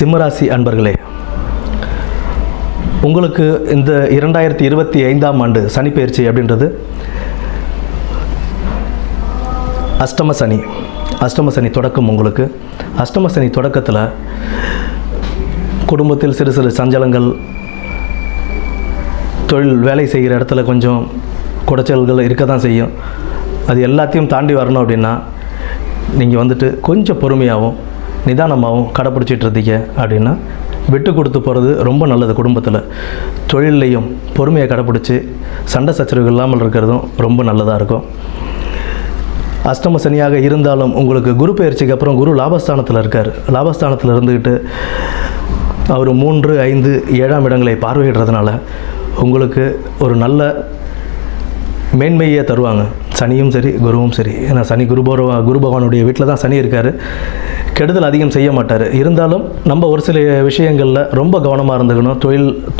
சிம்மராசி அன்பர்களே, உங்களுக்கு இந்த 2025ஆம் ஆண்டு சனி பயிற்சி அப்படின்றது அஷ்டம சனி தொடக்கம். உங்களுக்கு அஷ்டம சனி தொடக்கத்தில் குடும்பத்தில் சிறு சிறு சஞ்சலங்கள், தொழில் வேலை செய்கிற இடத்துல கொஞ்சம் குடைச்சல்கள் இருக்க தான் செய்யும். அது எல்லாத்தையும் தாண்டி வரணும் அப்படின்னா நீங்கள் வந்துட்டு கொஞ்சம் பொறுமையாகவும் நிதானமாகவும் கடைப்பிடிச்சிட்டு இருந்தீங்க அப்படின்னா விட்டு கொடுத்து போகிறது ரொம்ப நல்லது. குடும்பத்தில் தொழிலையும் பொறுமையை கடைப்பிடிச்சி சண்டை சச்சரவுகள் இல்லாமல் இருக்கிறதும் ரொம்ப நல்லதாக இருக்கும். அஷ்டம சனியாக இருந்தாலும் உங்களுக்கு குரு பயிற்சிக்கு அப்புறம் குரு லாபஸ்தானத்தில் இருக்கார். லாபஸ்தானத்தில் இருந்துக்கிட்டு அவர் 3, 5, 7ஆம் இடங்களை பார்வையிடுறதுனால உங்களுக்கு ஒரு நல்ல மேன்மையை தருவாங்க. சனியும் சரி தொழிலும் சரி. ஏன்னா சனி குரு பகவானுடைய வீட்டில் தான் சனி இருக்கார். கெடுதல் அதிகம் செய்ய மாட்டார். இருந்தாலும் நம்ம ஒரு சில விஷயங்களில் ரொம்ப கவனமாக இருந்துக்கணும்.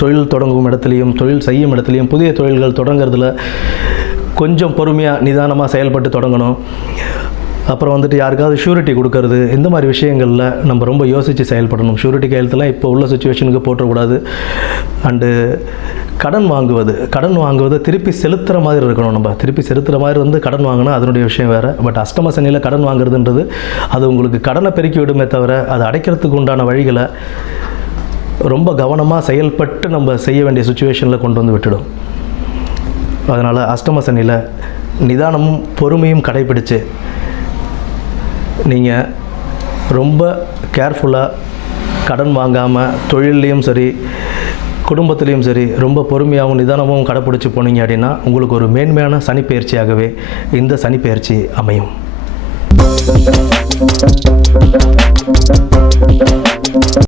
தொழில் தொடங்கும் இடத்துலையும் தொழில் செய்யும் இடத்துலையும் புதிய தொழில்கள் தொடங்கிறதுல கொஞ்சம் பொறுமையாக நிதானமாக செயல்பட்டு தொடங்கணும். அப்புறம் வந்துட்டு யாருக்காவது ஷூரிட்டி கொடுக்கறது, இந்த மாதிரி விஷயங்களில் நம்ம ரொம்ப யோசித்து செயல்படணும். ஷூரிட்டி கையெழுத்துலாம் இப்போ உள்ள சுச்சுவேஷனுக்கு போட்டக்கூடாது. அண்டு கடன் வாங்குவது திருப்பி செலுத்துகிற மாதிரி இருக்கணும். நம்ம திருப்பி செலுத்துகிற மாதிரி வந்து கடன் வாங்கினா அதனுடைய விஷயம் வேறு. பட் அஷ்டம சனியில் கடன் வாங்குறதுன்றது அது உங்களுக்கு கடனை பெருக்கி விடுமே தவிர அது அடைக்கிறதுக்கு உண்டான வழிகளை ரொம்ப கவனமாக செயல்பட்டு நம்ம செய்ய வேண்டிய சுச்சுவேஷனில் கொண்டு வந்து விட்டுடும். அதனால் அஷ்டம சனியில் நிதானமும் பொறுமையும் கடைப்பிடிச்சு நீங்கள் ரொம்ப கேர்ஃபுல்லாக கடன் வாங்காமல் தொழிலையும் சரி குடும்பத்திலையும் சரி ரொம்ப பொறுமையாகவும் நிதானமும் கடைப்பிடிச்சி போனீங்க அப்படின்னா உங்களுக்கு ஒரு மேன்மையான சனி பயிற்சியாகவே இந்த சனி பயிற்சி அமையும்.